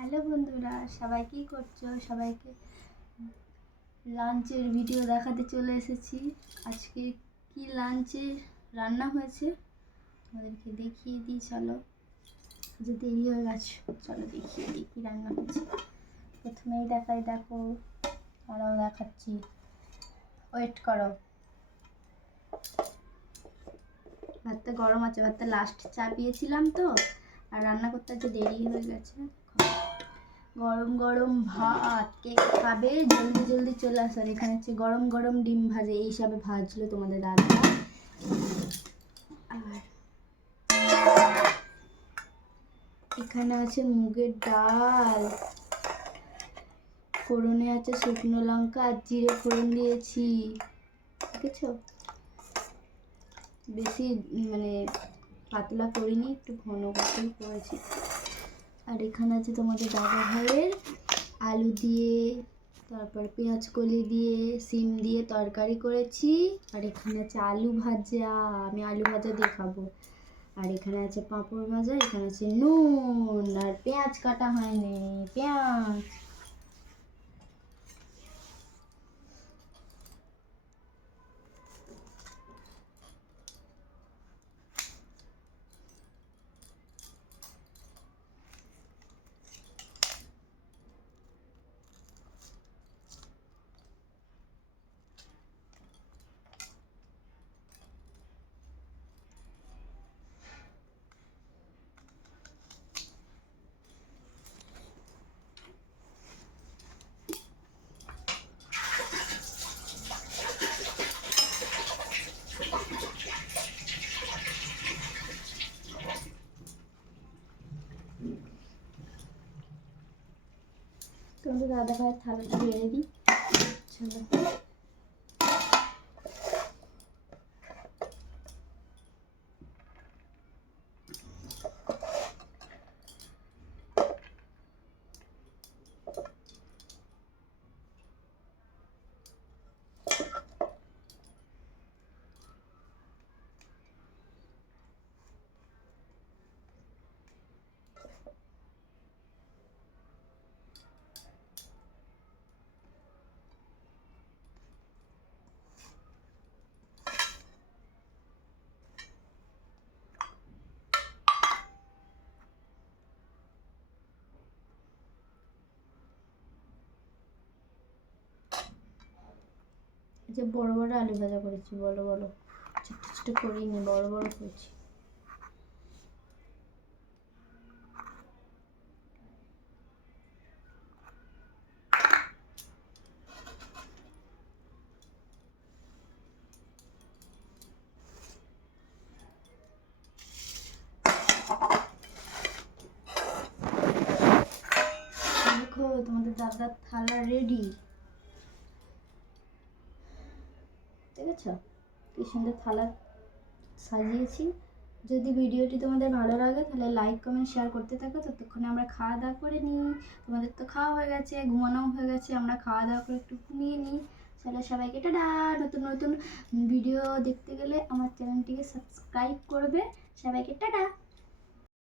Hello বন্ধুরা, সবাই কি করছো? সবাইকে লাঞ্চের ভিডিও দেখাতে চলে এসেছি। আজকে কি লাঞ্চে রান্না হয়েছে আমাদেরকে দেখিয়ে দিই। চলো, যে দেরি হয়ে গেছে, চলো দেখিয়ে দিই কী রান্না হয়েছে। প্রথমেই দেখো, আরও দেখাচ্ছি, ওয়েট করো। ভাতটা গরম আছে, ভাতটা লাস্ট চাপিয়েছিলাম তো, আর রান্না করতে আজকে দেরি হয়ে গেছে। গরম গরম ভাত, কে খাবে জলদি জলদি চলে আসার। এখানে হচ্ছে গরম গরম ডিম ভাজে, এই হিসাবে ভাজলো তোমাদের দাদা। আর এখানে আছে মুগের ডাল, ফোড়নে আছে শুকনো লঙ্কা আর জিরে ফোড়ন দিয়েছি, দেখেছো? বেশি পাতলা করিনি, একটু ঘন করেই করেছি। আর এখানে আছে তোমাদের দাদা ভাইয়ের আলু দিয়ে, তারপর পেঁয়াজ কলি দিয়ে, সিম দিয়ে তরকারি করেছি। আর এখানে আছে আলু ভাজা, আমি আলু ভাজা দিয়ে খাবো। আর এখানে আছে পাঁপড় ভাজা, এখানে আছে নুন, আর পেঁয়াজ কাটা হয়নি, পেঁয়াজ। তোমাদের দাদা ভাইয়ের থালাটা বেড়ে দিই, চলো। যে বড় বড় আলু ভাজা করেছি, বড় বড়, ছোট ছোট করিনি, বড় বড় করেছি। দেখো তোমাদের দাদার থালা রেডি, দেখেছো কি সুন্দর থালা সাজিয়েছি। যদি ভিডিওটি তোমাদের ভালো লাগে তাহলে লাইক কমেন্ট শেয়ার করতে থাকো। ততক্ষণে আমরা খাওয়া দাওয়া করে নিই। তোমাদের তো খাওয়া হয়ে গেছে, ঘুমানোও হয়ে গেছে, আমরা খাওয়া দাওয়া করে একটু ঘুমিয়ে নিই। চলো সবাইকে টাটা। নতুন নতুন ভিডিও দেখতে গেলে আমার চ্যানেলটিকে সাবস্ক্রাইব করবে। সবাইকে টাটা।